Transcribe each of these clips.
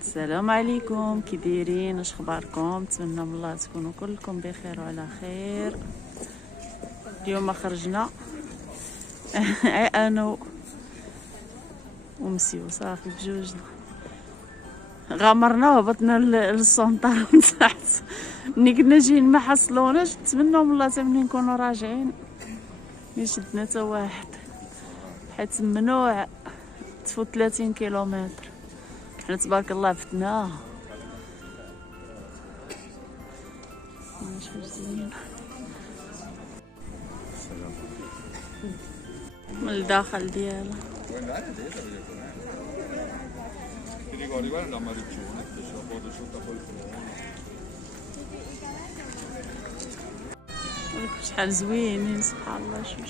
السلام عليكم، كي دايرين؟ اش اخباركم؟ نتمنى من الله تكونوا كلكم بخير وعلى خير. اليوم خرجنا انا ومسيو صافي بجوجنا، غامرنا وهبطنا للسونطار من تحت. ملي كنا جايين ما حصلوناش، نتمنى من الله ملي نكونوا راجعين يشدنا تا واحد، حيت ممنوع تفوت 30 كيلومتر. حنا تبارك الله فتناه. من الداخل ديالها شحال زوينين سبحان الله. شوف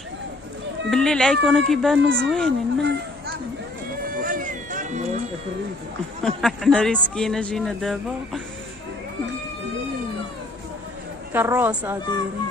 بالليل عيكونوا كيبانوا زوينين. من حنا ريسكينا جينا دابا كروسه دايرين.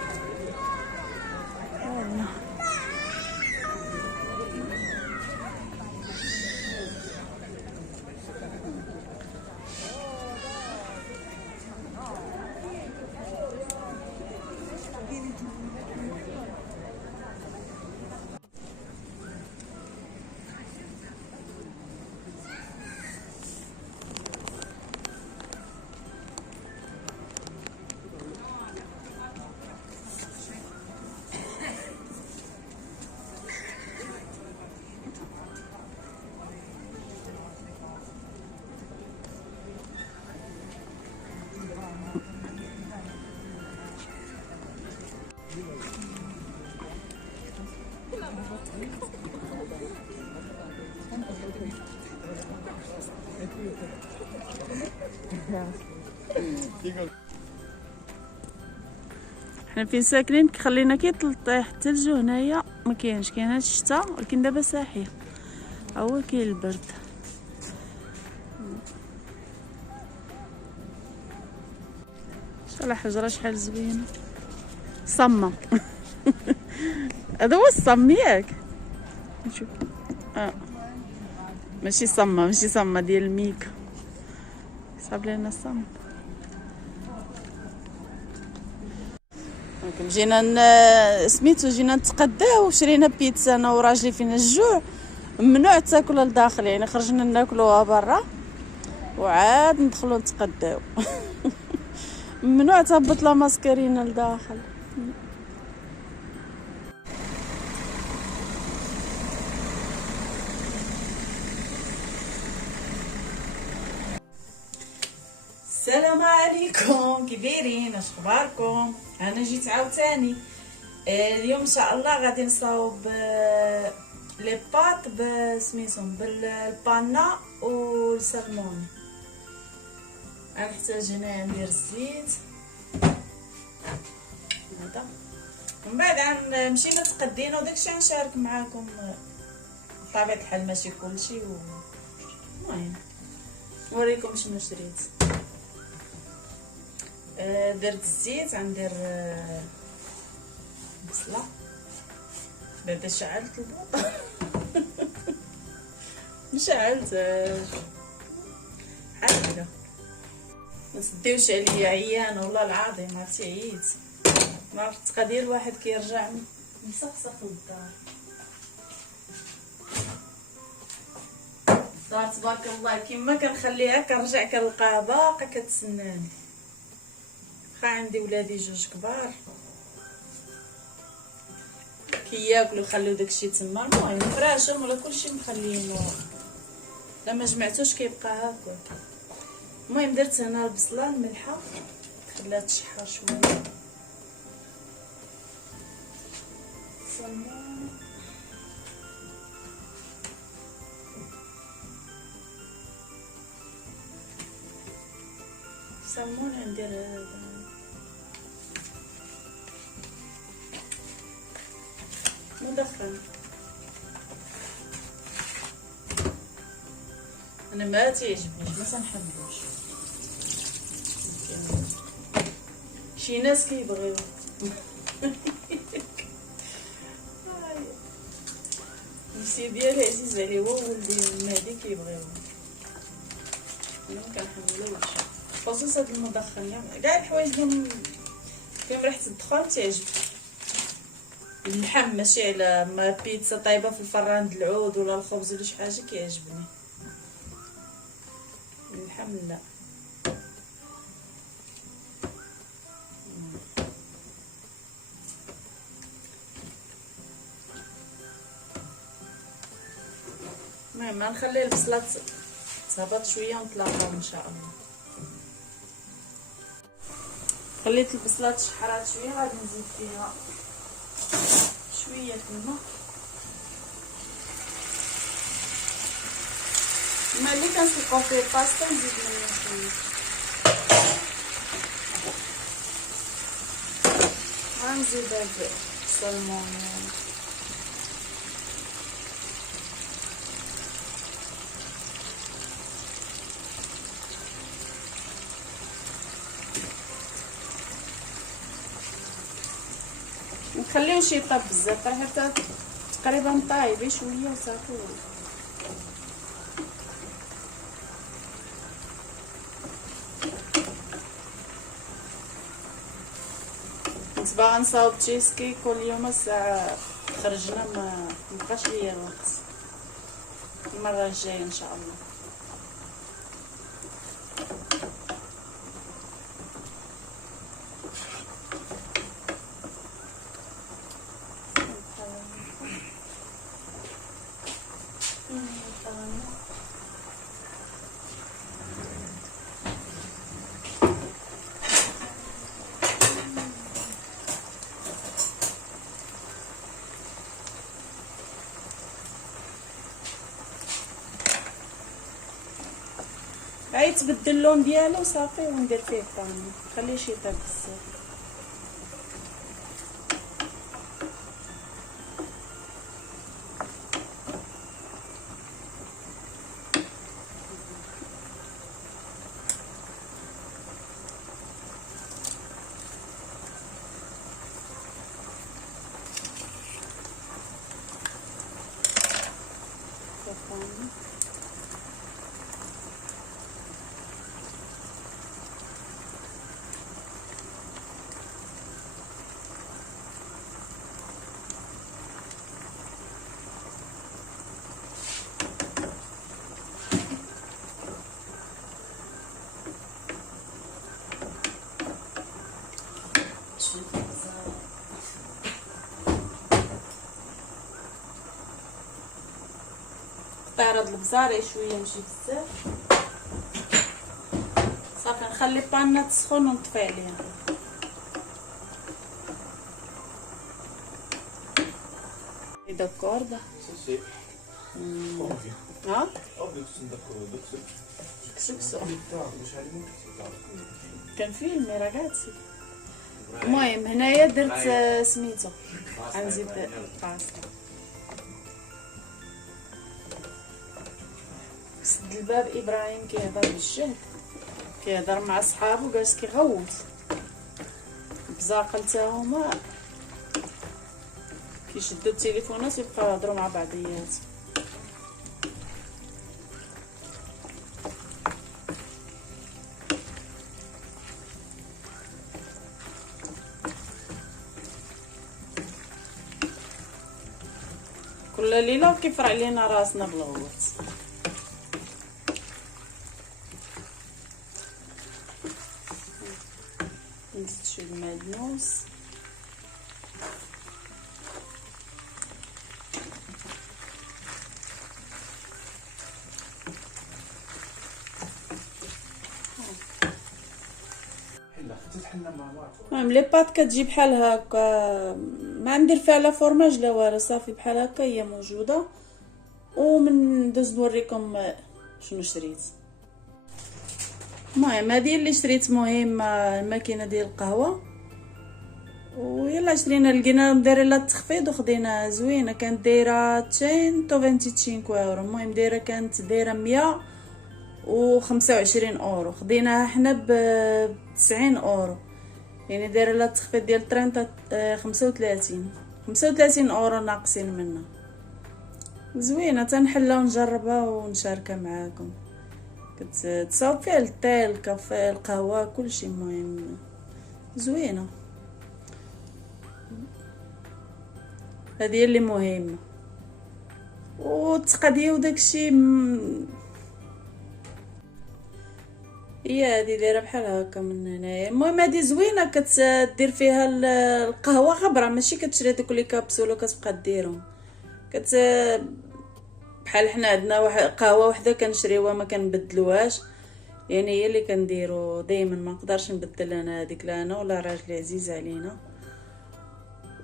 حنا فين ساكنين خلينا كيطيح الثلج، هنايا ما كاينش، كاين هاد الشتا، ولكن دابا ساحيه، هو كاين البرد. شحال حجره شحال زوينه صمه. هذا هو الصم ياك. نشوف ماشي صمه ديال الميكا، صاب لينا الصم. جينا سميتو جينا نتقداو وشرينا بيتزا انا وراجلي، فينا الجوع ممنوع تاكلها لداخل، يعني خرجنا ناكلوها برا وعاد ندخلو نتقداو. ممنوع تهبط لا ماسكارينا لداخل. السلام عليكم، كي دايرين؟ اش اخباركم؟ انا جيت عاوتاني اليوم ان شاء الله غادي نصاوب لي باط بسميتهم بالبانا والسلمون. غنحتاج هنا ندير الزيت هذا، ومن بعد غنمشي نتقدين وداكشي غنشارك معاكم بطبيعه الحال، ماشي كلشي. المهم نوريكم شنو شريت. درت الزيت، غندير بصله، بعدا شعلت البوطه. مشعلتهاش بحال هكا، ما تديوش عليا عيان والله العظيم، عرفتي عييت. ما عرفت تقدير الواحد كيرجع مسخسخ للدار. الدار تبارك الله كيما كنخليها كنرجع كنلقاها باقا كتسناني. واخا عندي ولادي جوج كبار كياكلوا خليو داكشي تما، المهم فراشهم ولا كلشي مخليين ورا، لا ما جمعتوش كيبقى هكا. المهم درت هنا البصله الملحه، خليها تشحر شويه. سمون ندير هذا مدخن. انا ما تيعجبنيش، ما تنحبوش. شي ناس كيبغيو. الشي ديالي عزيز عليه، هو ولدي المهدي كيبغيوه. انا ما كنحملوش خصوصا هاد المدخن، كاع الحوايج اللي فيهم ريحه الدخان تعجبني. اللحم ماشي على ما بيتزا طايبه في الفران د العود ولا الخبز ولا شي حاجه كيعجبني، اللحم لا. المهم غنخلي البصله تهبط شويه ونتلاقاو ان شاء الله. خليت البصله تشحرات شويه، غادي نزيد فيها شويه الماء. الماء اللي كنسلقو فيه الباستا نزيد منه شويه، غنزيد هاد الصلمون. نخليوش يطيب بزاف حتى تقريبا طايب شويه وصافي. كنت باغا نصاوب تشيز-كيك واليوم الساعه خرجنا ما مبقاش ليا الوقت. المره الجايه ان شاء الله. غيتبدل اللون ديالو صافي وندير فيه الطاني، مخليهش يطيب بزاف. تعرض البزار شويه ماشي بزاف صافي. نخلي البانه تسخن ونطفي عليها. داكورد سي ها كسكسو كان فيلم راكاتسي. المهم هنايا درت سميتو غنزيد الباستا. سد الباب ابراهيم كيهضر بالجهد، كيهضر مع صحابو جالس كيغوت. بزاقل تا هما كيشدو التليفونات يبقاو يهضروا مع بعضيات. كل ليله كيفرع علينا راسنا بالغوت. نزيد شويه المعدنوس. المهم لي بات كتجي بحال هكا، ما ندير فيها لا فورماج لا والو، صافي بحال هكا هي موجوده. ومن ندوز نوريكم شنو شريت. المهم هذه اللي شريت، مهم الماكينه ديال القهوه. ويلا شرينا لقينا دايره لها التخفيض وخدينا زوينه، كانت دايره 125 اورو. المهم دايره كانت دايره 125 اورو، خديناها حنا ب 90 اورو، يعني دايره لها التخفيض ديال 35 اورو ناقصين منها. زوينه تنحلها ونجربها ونشاركها معاكم. كتصاوب فيها التاي الكافيه القهوه كلشي. المهم زوينه هذه اللي مهمه. والتقديه وداكشي هي هذه دايره بحال هكا من هنايا. المهم هذه زوينه كتدير فيها القهوه خضرا، ماشي كتشري دوك لي كابسول وكتبقى ديرهم. بحال حنا عندنا واحد قهوه وحده كنشريوها ما كنبدلوهاش، يعني هي اللي كنديرو دائما. ما نقدرش نبدل انا هذيك، لا انا ولا راجلي عزيز علينا.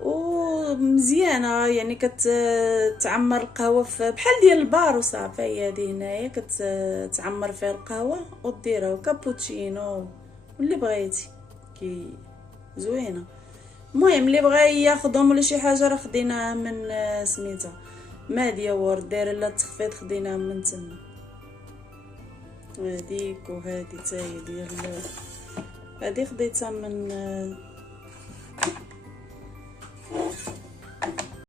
ومزيانه يعني كتعمر القهوه بحال ديال البار وصافي. هي هذه هنايا كتعمر فيها القهوه وديرها كابوتشينو واللي بغيتي كي زوينه. المهم اللي بغى ياخذهم ولا شي حاجه راه خديناها من سميتها ماديه ورد دايره لا التخفيض، خديناها من تما. هذيك وهذه حتى هي ديال هذه خديتها من